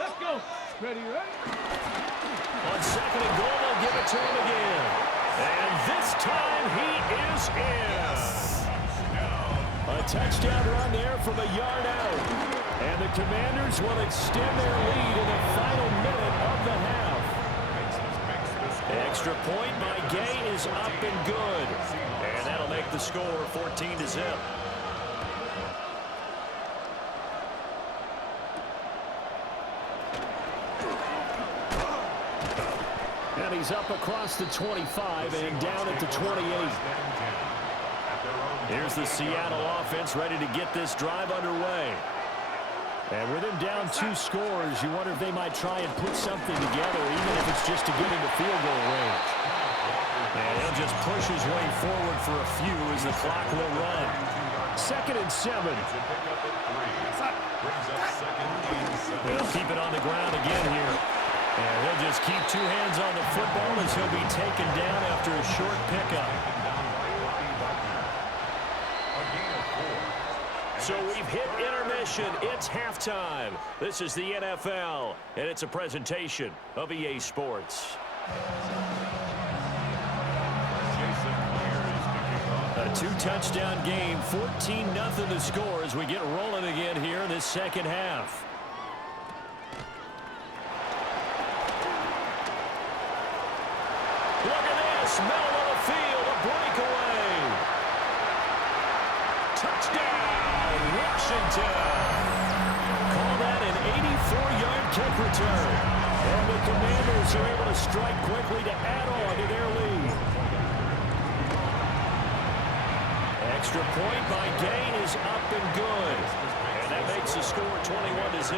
Let's go. Ready, ready. On second and goal, they'll give it to him again. And this time he is in. A touchdown run there from a yard out. And the Commanders will extend their lead in the final minute of the half. Extra point by Gay is up and good. And that'll make the score 14-0. And he's up across the 25 and down at the 28. Here's the Seattle offense ready to get this drive underway. And with him down 2 scores, you wonder if they might try and put something together, even if it's just to get into field goal range. And he'll just push his way forward for a few as the clock will run. 2nd and 7. They'll keep it on the ground again here. And he'll just keep 2 hands on the football as he'll be taken down after a short pickup. So we've hit intermission. It's halftime. This is the NFL, and it's a presentation of EA Sports. A 2-touchdown game, 14-0 the score as we get rolling again here in this second half. Look at this, middle of the field, a breakaway. Touchdown, Washington. Call that an 84-yard kick return. And the Commanders are able to strike quickly to add on to their lead. Extra point by Gain is up and good. And that makes the score 21-0.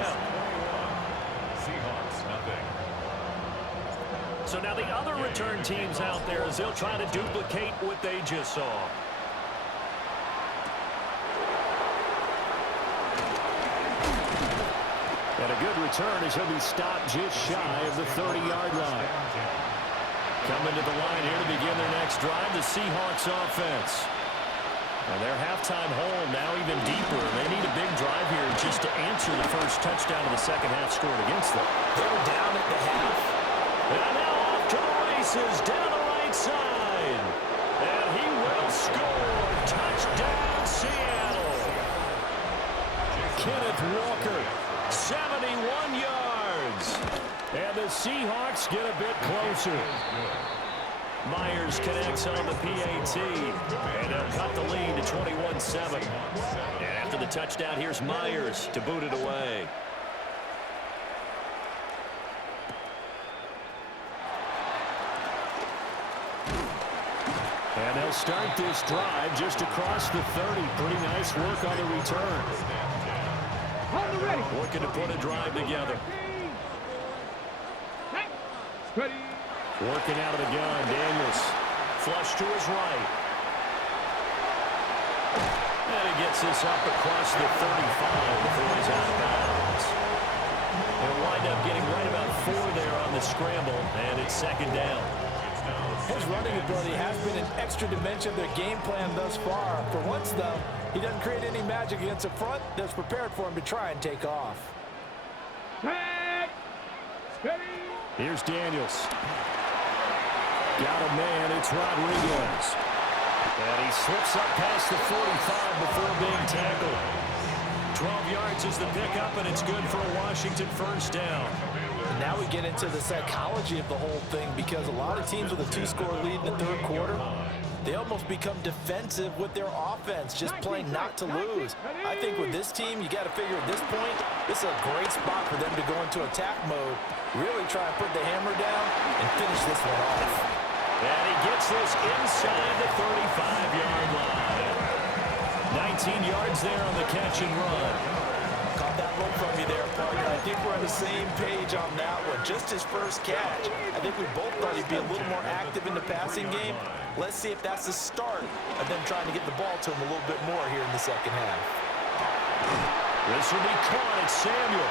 Seahawks, nothing. So now the other return teams out there as they'll try to duplicate what they just saw. And a good return as he'll be stopped just shy of the 30-yard line. Coming to the line here to begin their next drive, the Seahawks offense. And their halftime hole now even deeper. They need a big drive here just to answer the first touchdown of the second half scored against them. They were down at the half. And now off to the races, down the right side. And he will score. Touchdown, Seattle. Kenneth Walker, 71 yards. And the Seahawks get a bit closer. Myers connects on the PAT. And they'll cut the lead to 21-7. And after the touchdown, here's Myers to boot it away. And they'll start this drive just across the 30. Pretty nice work on the return. Looking to put a drive together. Ready. Working out of the gun, Daniels. Flush to his right. And he gets this up across the 35 before he's out of bounds. They'll wind up getting right about 4 there on the scramble, and it's second down. His running ability has been an extra dimension of their game plan thus far. For once, though, he doesn't create any magic against the front that's prepared for him to try and take off. Here's Daniels. Got a man, it's Rodriguez. And he slips up past the 45 before being tackled. 12 yards is the pickup, and it's good for a Washington first down. And now we get into the psychology of the whole thing, because a lot of teams with a 2-score lead in the third quarter, they almost become defensive with their offense, just playing not to lose. I think with this team, you got to figure at this point, this is a great spot for them to go into attack mode, really try and put the hammer down and finish this one off. And he gets this inside the 35-yard line. 19 yards there on the catch and run. Caught that look from you there, partner. I think we're on the same page on that one. Just his first catch. I think we both thought he'd be a little more active in the passing game. Let's see if that's the start of them trying to get the ball to him a little bit more here in the second half. This will be caught. It's Samuel.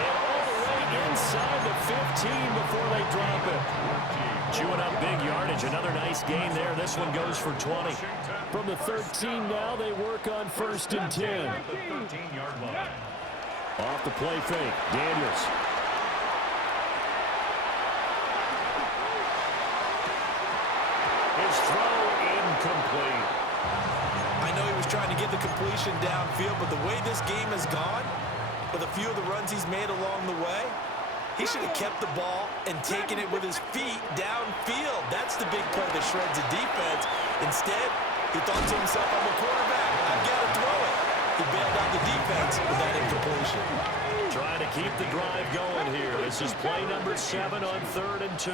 And all the way inside the 15 before they drop it. Chewing up big yardage. Another nice gain there. This one goes for 20. From the 13 now, they work on 1st and 10. Off the play fake. Daniels. His throw incomplete. I know he was trying to get the completion downfield, but the way this game has gone, with a few of the runs he's made along the way, he should have kept the ball and taken it with his feet downfield. That's the big play that shreds a defense. Instead, he thought to himself, I'm a quarterback, I've got to throw it. He bailed out the defense with that incompletion. Trying to keep the drive going here. This is play number 7 on 3rd and 2.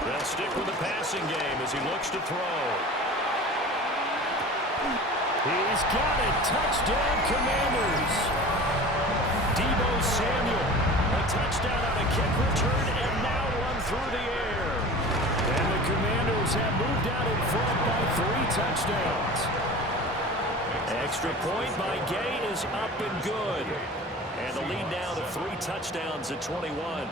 They'll stick with the passing game as he looks to throw. He's got it. Touchdown, Commanders. Deebo Samuel. A touchdown on a kick return and now run through the air. And the Commanders have moved out in front by 3 touchdowns. Extra point by Gay is up and good. And the lead now to 3 touchdowns at 21.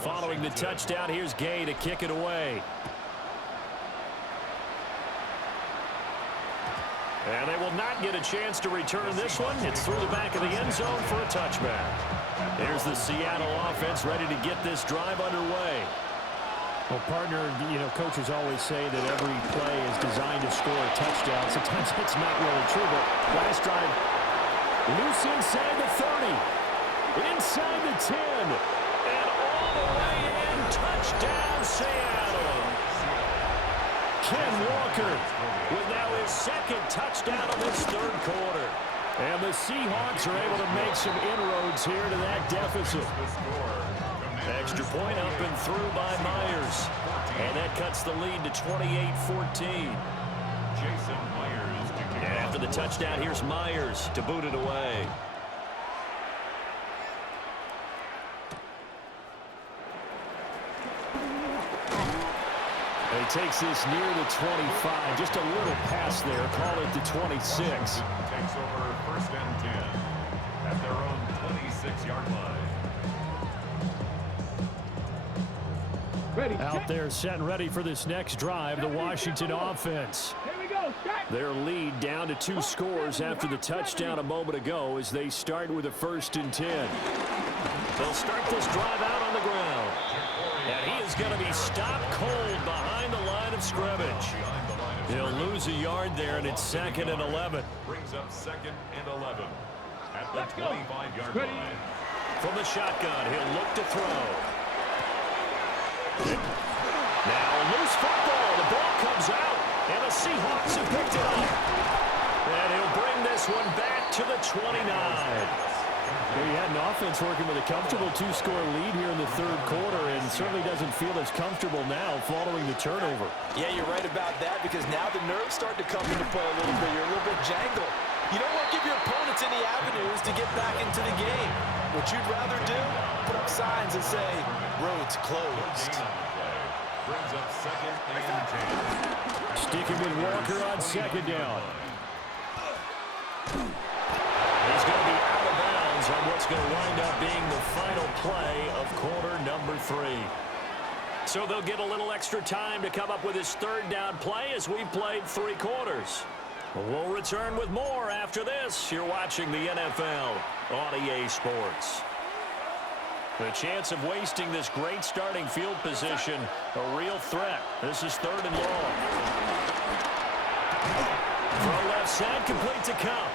Following the touchdown, here's Gay to kick it away. And they will not get a chance to return this one. It's through the back of the end zone for a touchback. There's the Seattle offense ready to get this drive underway. Well, partner, coaches always say that every play is designed to score a touchdown. Sometimes it's not really true, but last drive, loose inside the 30, inside the 10, and all the way in, touchdown Seattle. Ken Walker with now his 2nd touchdown of this 3rd quarter. And the Seahawks are able to make some inroads here to that deficit. Extra point up and through by Myers. And that cuts the lead to 28-14. And after the touchdown, here's Myers to boot it away. And he takes this near the 25. Just a little pass there. Call it the 26. Takes over 1st and 10 at their own 26-yard line. Out there set and ready for this next drive, the Washington offense. Their lead down to 2 scores after the touchdown a moment ago as they start with a 1st and 10. They'll start this drive out on the ground. And he is going to be stopped cold behind the line of scrimmage. He'll lose a yard there, and it's 2nd and 11. Brings up 2nd and 11 at the 25-yard line. From the shotgun, he'll look to throw. Now a loose football. The ball comes out, and the Seahawks have picked it up. And he'll bring this one back to the 29. He had an offense working with a comfortable 2-score lead here in the 3rd quarter, and certainly doesn't feel as comfortable now following the turnover. Yeah, you're right about that, because now the nerves start to come into play a little bit. You're a little bit jangled. You don't want to give your opponents any avenues to get back into the game. What you'd rather do, put up signs that say, roads closed. Brings up 2nd and 10. Sticking with Walker on 2nd down. He's going to be out of bounds on what's going to wind up being the final play of quarter number 3. So they'll get a little extra time to come up with his 3rd down play as we've played 3 quarters. We'll return with more after this. You're watching the NFL on EA Sports. The chance of wasting this great starting field position, a real threat. This is 3rd and long. Throw left side, complete to Cup.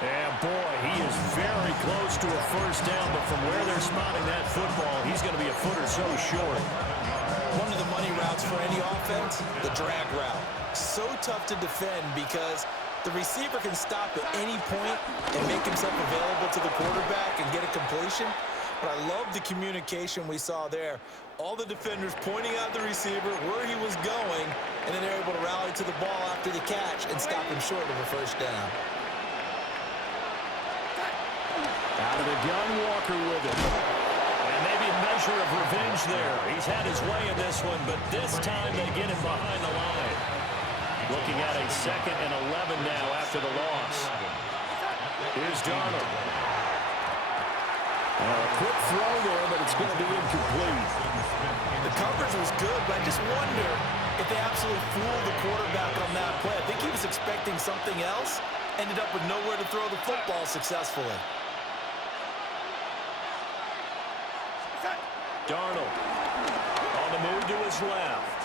And boy, he is very close to a 1st down, but from where they're spotting that football, he's going to be a foot or so short. One of the money routes for any offense, the drag route. So tough to defend because the receiver can stop at any point and make himself available to the quarterback and get a completion. But I love the communication we saw there. All the defenders pointing out the receiver, where he was going, and then they're able to rally to the ball after the catch and stop him short of a 1st down. Out of the gun, Walker with it. And maybe a measure of revenge there. He's had his way in this one, but this time they get him behind the line. Looking at a 2nd and 11 now after the loss. Here's Darnold. A quick throw there, but it's going to be incomplete. The coverage was good, but I just wonder if they absolutely fooled the quarterback on that play. I think he was expecting something else, ended up with nowhere to throw the football successfully. Darnold on the move to his left.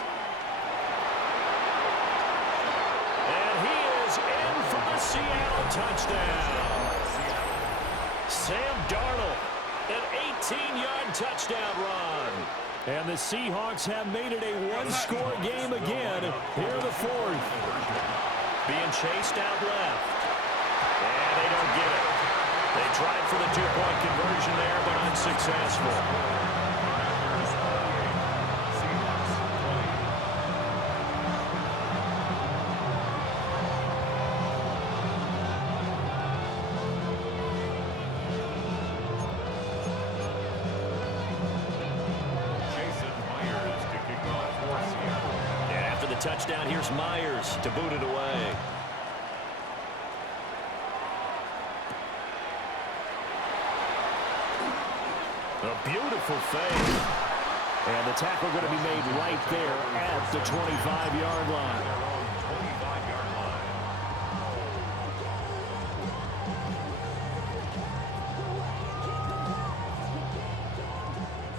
And he is in for the Seattle touchdown. Sam Darnold, an 18-yard touchdown run. And the Seahawks have made it a one-score game again here in the fourth. Being chased out left. And they don't get it. They tried for the two-point conversion there, but unsuccessful. Touchdown. Here's Myers to boot it away. A beautiful fade. And the tackle going to be made right there at the 25-yard line.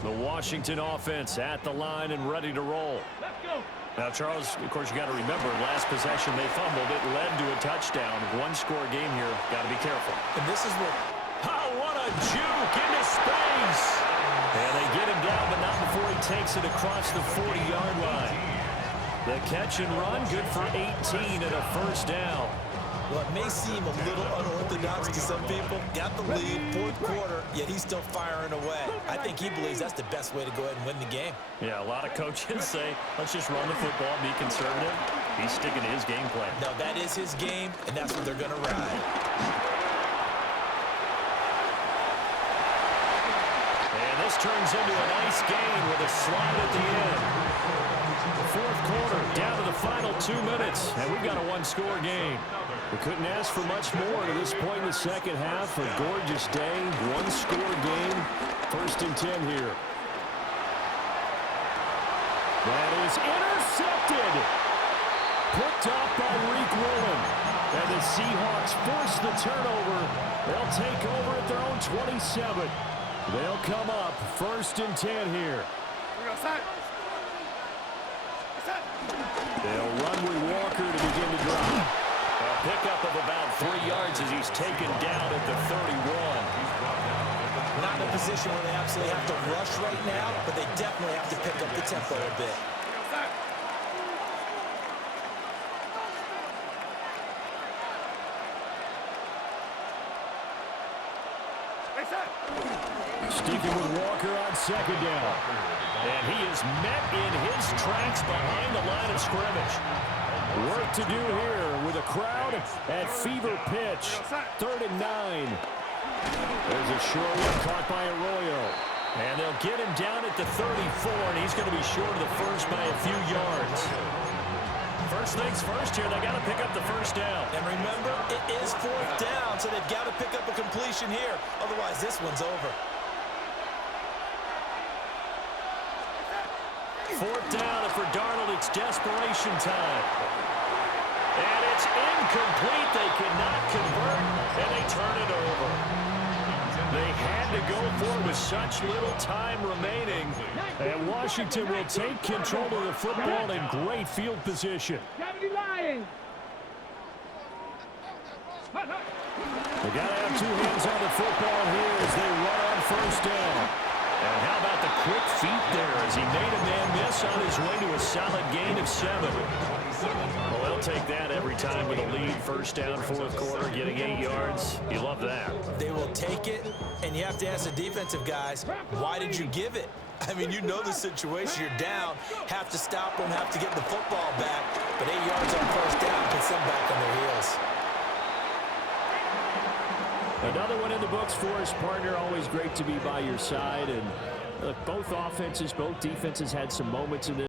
The Washington offense at the line and ready to roll. Let's go. Now, Charles, of course, you got to remember, last possession they fumbled. It led to a touchdown. One-score game here. Got to be careful. And this is what... Oh, what a juke into space. And they get him down, but not before he takes it across the 40-yard line. The catch and run, good for 18 and a first down. Well, it may seem a little unorthodox to some people. Got the lead, fourth quarter, yet he's still firing away. I think he believes that's the best way to go ahead and win the game. Yeah, a lot of coaches say, let's just run the football, be conservative. He's sticking to his game plan. No, that is his game, and that's what they're going to ride. And this turns into a nice game with a slide at the end. Fourth quarter, down to the final 2 minutes, and we've got a one-score game. We couldn't ask for much more to this point in the second half. A gorgeous day, one-score game, 1st and 10 here. That is intercepted. Picked off by Reek Woolen. And the Seahawks force the turnover. They'll take over at their own 27. They'll come up 1st and 10 here. They'll run with Walker to begin the drive. A pickup of about 3 yards as he's taken down at the 31. Not in a position where they absolutely have to rush right now, but they definitely have to pick up the tempo a bit. Sticking with Walker on 2nd down. And he is met in his tracks behind the line of scrimmage. Work to do here with a crowd at fever pitch. 3rd and 9. There's a short one caught by Arroyo. And they'll get him down at the 34, and he's going to be short of the first by a few yards. First things first here, they got to pick up the first down. And remember, it is 4th down, so they've got to pick up a completion here. Otherwise, this one's over. 4th down, and for Darnold, it's desperation time. And it's incomplete. They cannot convert, and they turn it over. They had to go for it with such little time remaining. And Washington will take control of the football in great field position. Gravity lying. They got to have 2 hands on the football here as they run on 1st down. And how about the quick feet there as he made a man miss on his way to a solid gain of 7. Well, they'll take that every time with a lead. 1st down, 4th quarter, getting 8 yards. You love that. They will take it, and you have to ask the defensive guys, why did you give it? I mean, you know the situation. You're down, have to stop them, have to get the football back. But 8 yards on 1st down puts them back on their heels. Another one in the books for his partner. Always great to be by your side. And look, both offenses, both defenses had some moments in this.